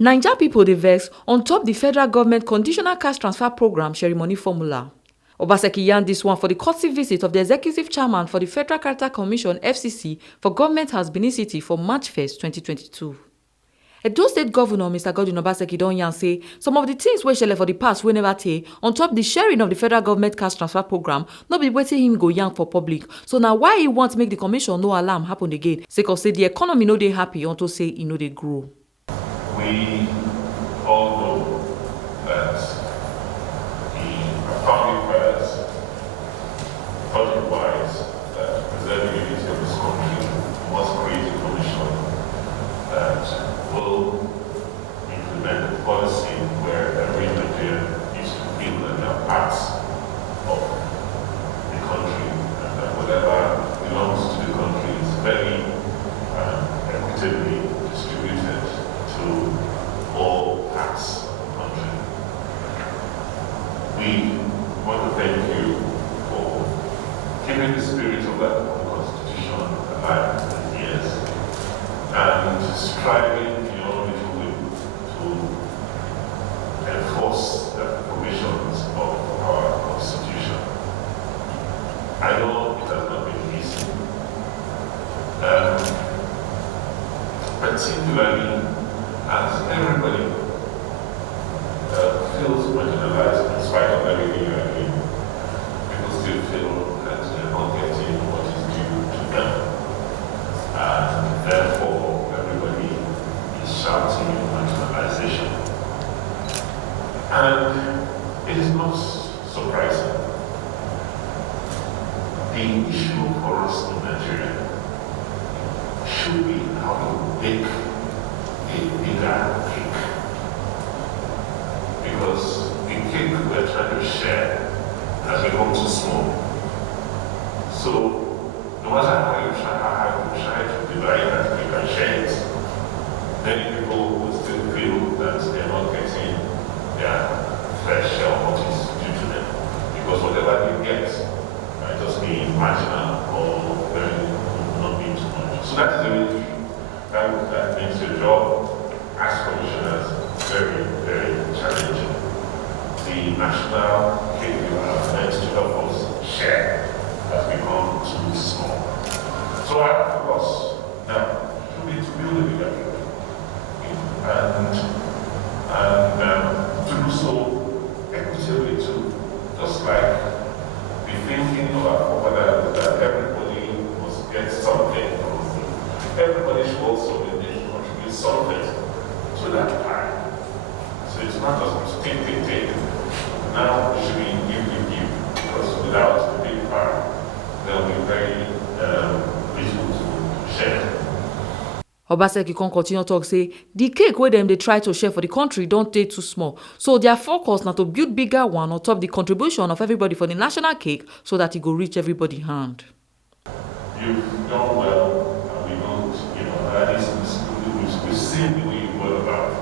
Naija pipo dey vex on top the federal government conditional cash transfer program sharing money formula. Obaseki yarn this one for the courtesy visit of the executive chairman for the Federal Character Commission (FCC) for Government House Benin City for March 1st, 2022. Edo State Governor Mr. Govt Obaseki don yarn say some of the things wey shele for the past wey never tey on top the sharing of the federal government cash transfer program no be wetin him go yarn for public, so na why he want make the commission no allow am happen again sake of say the economy no dey happy unto say e no dey grow. We all know that the founding fathers thought it wise that preserving the unity of this country must create a commission that will implement a policy where every Nigerian needs to feel that they are parts of the country and that whatever belongs to the country is very equitably distributed to all parts of the country. We want to thank you for keeping the spirit of that Constitution alive for years and striving beyond its will to enforce the provisions of our Constitution. I know it has not been easy, particularly as everybody feels marginalized in spite of everything you are doing. People still feel that they're not getting what is due to them. And therefore, everybody is shouting marginalization. And it is not surprising. The issue for us in Nigeria should be how to make a bigger cake. Because the cake we're trying to share has become too small. So, no matter how you try to divide that cake and share it, many people will still feel that they're not getting their fair share of what is due to them. Because whatever they get might just be marginal or very not being too much. So that is the way that makes your job as commissioners very, very challenging. The national cake you are meant to help us share has become too small. So our focus now should be to build a bigger cake and to do so equitably too. Just like the thinking of our forefathers that everybody must get something from it. Everybody should also contribute something to that pie. So it's not just take. Now it should be give. Because without the big pie, there will be very little to share. Obaseki con continue talk say the cake wey dem dey try to share for the country don dey too small, so their focus na to build bigger one on top the contribution of everybody for the national cake so that e go reach everybody hand. You've done well, and we don't, at least we've seen the way you go about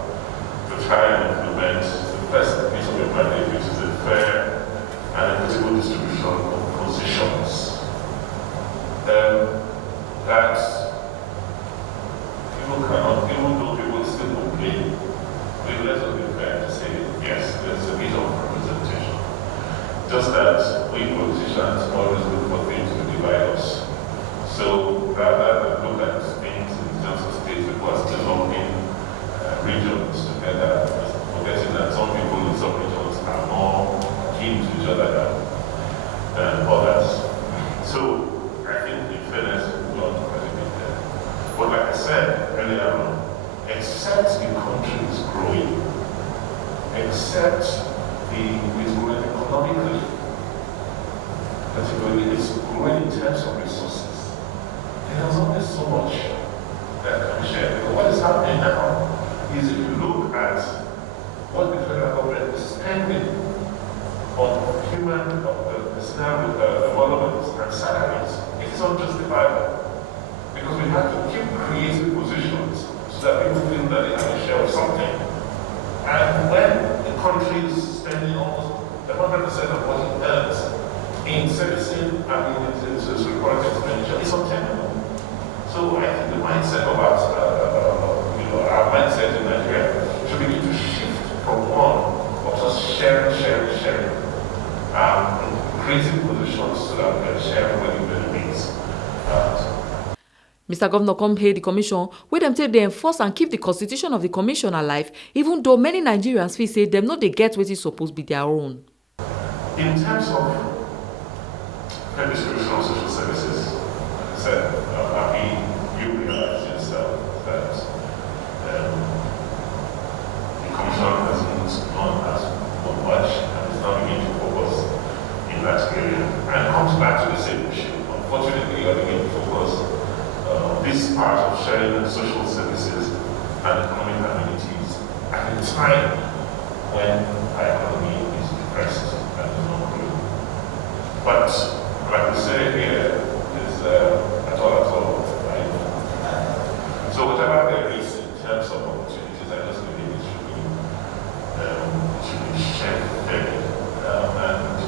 to try and implement the first piece of your mandate, which is a fair and equitable distribution of positions. That even though people still complain, let us be fair to say, yes, there's a bit of representation. Just that we politicians always look for things to divide us. So rather than look at things in terms of states, people are still lumping regions together, forgetting that some people in some regions are more keen to each other than others. So I think in fairness, we ought to participate there. But like I said earlier on, except the country is growing, except it's growing economically, particularly it's growing in terms of resources, there's only so much that can be shared. Because what is happening now is if you look at what the federal government is spending on human personnel development and salaries, it is unjustifiable. Because we have to keep creating positions so that people feel that they have a share of something. And when the country is spending almost 100% of what it earns in servicing its required expenditure, it's untenable. So I think the mindset of our mindset in Nigeria should creating positions so that we can share everybody benefits. Mr. Governor come hail the commission wey dem take dey enforce and keep the constitution of the commission alive, even though many Nigerians feel say dem no dey get wetin suppose be their own. In terms of fair distribution of social services, like I said, I'm happy you realize yourself that the commission hasn't done as much and is not beginning to focus in that area. And it comes back to the same issue. Unfortunately, you are beginning to focus this part of sharing social services and economic amenities at a time when our economy is depressed and is not growing. But like we say here, is at all, right? So whatever there is in terms of opportunities, I just believe it should be shared fairly. And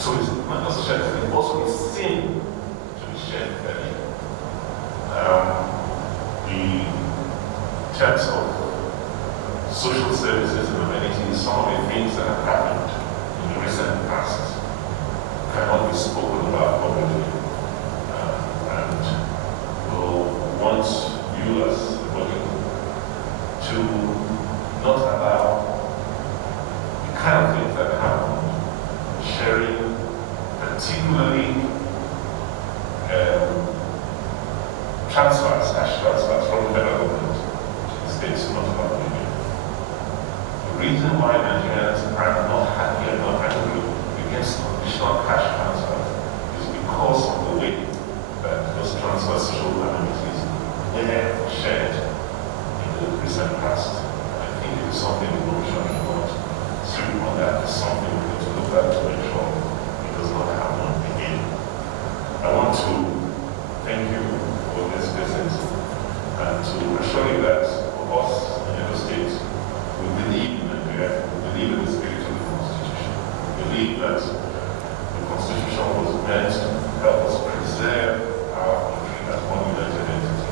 so it's not just shared fairly, it's also be seen to be shared fairly. In terms of social services and amenities, some of the things that have happened in the recent past cannot be spoken about publicly. And we'll want you as a body to not allow the kind of things that happen, sharing particularly cash transfers from the federal government to the states, not about the union. The reason why Nigerians are not happy and not angry against conditional cash transfers is because of the way that those transfer social amenities were shared in the recent past. I think it is something the Commission should not sleep on that. It's something we need to look at to ensure it does not happen again. I want to thank you for this visit and to assure you that for us in Edo State, we believe in Nigeria, we believe in the spirit of the Constitution. We believe that the Constitution was meant to help us preserve our country as one united entity.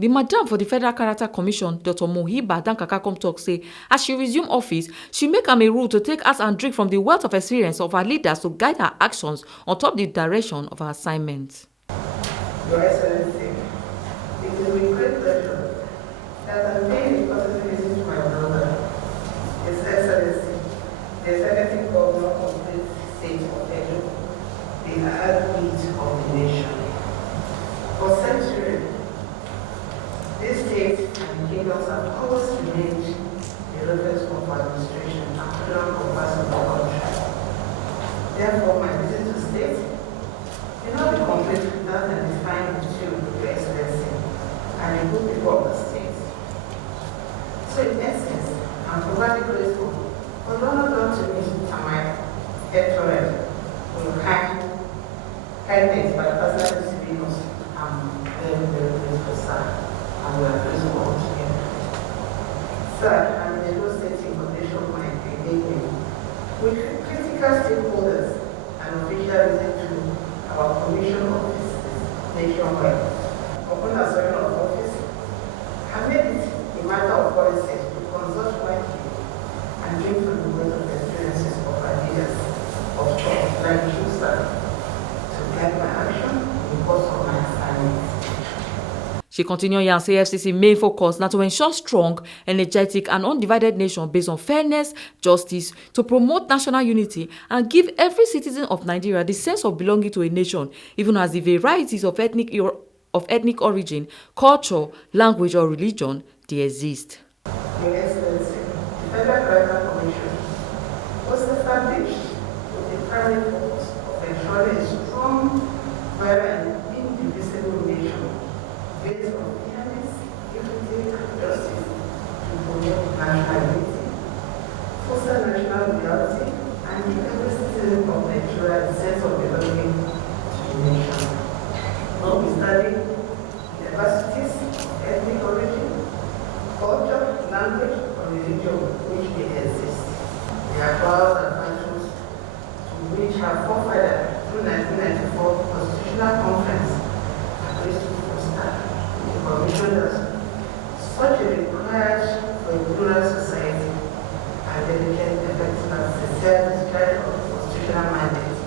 The madam for the Federal Character Commission, Dr. Mohiba Dankaka, come talk say, as she resume office, she make am a rule to take us and drink from the wealth of experience of our leaders to guide her actions on top the direction of her assignment. Your Excellency, it is with great pleasure that I'm paying a positive visit to my brother, His Excellency, the Executive Governor of the State of Edo, the heartbeat of the nation. For centuries, this state and kingdoms have always remained the reference of administration and cultural compass of the country. Therefore, my visit to state cannot be complete without identifying with you, Your Excellency, and the good people of the state. So in essence, I'm properly grateful for the honor done to me and my electorate with kindness by personal civilians. I'm very, very grateful, sir, and we are grateful all together. Sir, I'm in the Edo State in condition of my engagement with critical stakeholders and officials into our commission offices nationwide. Upon assumption of office, I made it a matter of policy to consult widely and drink from the wealth of experiences of ideas of thought like you, sir, to guide my action in the course of my assignment. She continue yarn say FCC main focus na to ensure strong, energetic and undivided nation based on fairness, justice, to promote national unity and give every citizen of Nigeria the sense of belonging to a nation, even as the varieties of ethnic origin, culture, language or religion they exist. Your Excellency, the Federal Character Commission was established with the primary focus of ensuring a strong, fair and indivisible nation based on fairness, equity and justice to promote national unity, foster national reality, and give every citizen of Nigeria a sense of belonging to the nation. Notwithstanding diversities of ethnic origin, culture, language, or religion which may exist. Their powers and functions to which our forefathers through 1994 Constitutional Conference agreed to foster the Commission as such a required for a plural society and dedicate effective and sincere discharge of the constitutional mandate.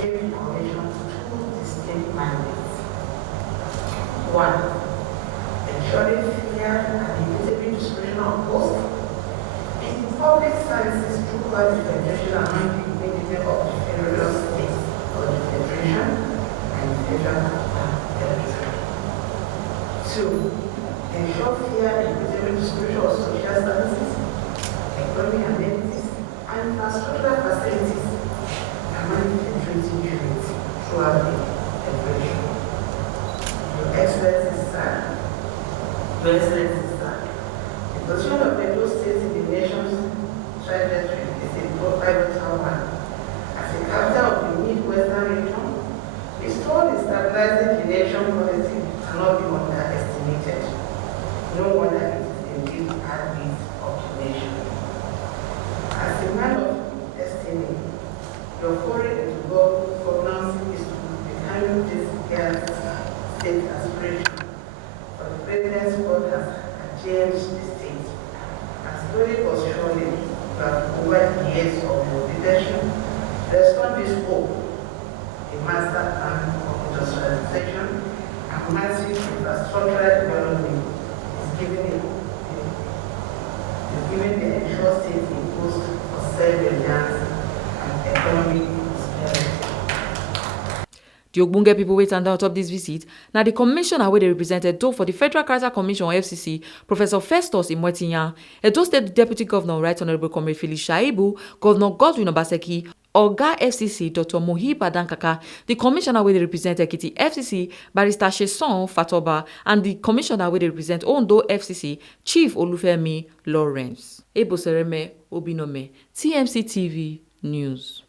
gave the Commission two distinct mandates. One, ensuring fair and equitable distribution of posts in public services throughout the Federation among the individuals of the federal states or the Federation and the federal territory. Two, ensure fair and equitable distribution of social services, economic amenities, and infrastructural facilities among the federating units throughout the Federation. Your Excellency, sir, the position of Edo State in the nation's trajectory is a pivotal one. As a capital of the Midwestern region, restoring and stabilizing the nation policy cannot be underestimated. No wonder it is indeed the heartbeat of the nation. As a man of destiny, your foray into governance is to become this girl's state aspiration. For the greatness God has changed the state. And slowly but surely, you have over the years of your leadership, restored this hope, a master plan of industrialization and massive infrastructural development is giving the ensured state a boost for self-reliance and economic prosperity. The ogbonge people wait and on top this visit. Now the commissioner where they represented Edo for the Federal Charter Commission FCC, Professor Festus Imwetinya, Edo State Deputy Governor Right Honorable Comrade Phyllis Shaibu, Governor Govt Obaseki, Oga FCC Dr. Mohi Badankaka, the commissioner where they represent Ekiti FCC, Barrister Sheson Fatoba, and the commissioner where they represent Ondo FCC, Chief Olufemi Lawrence. Ebo Sereme Obinome, TMC TV News.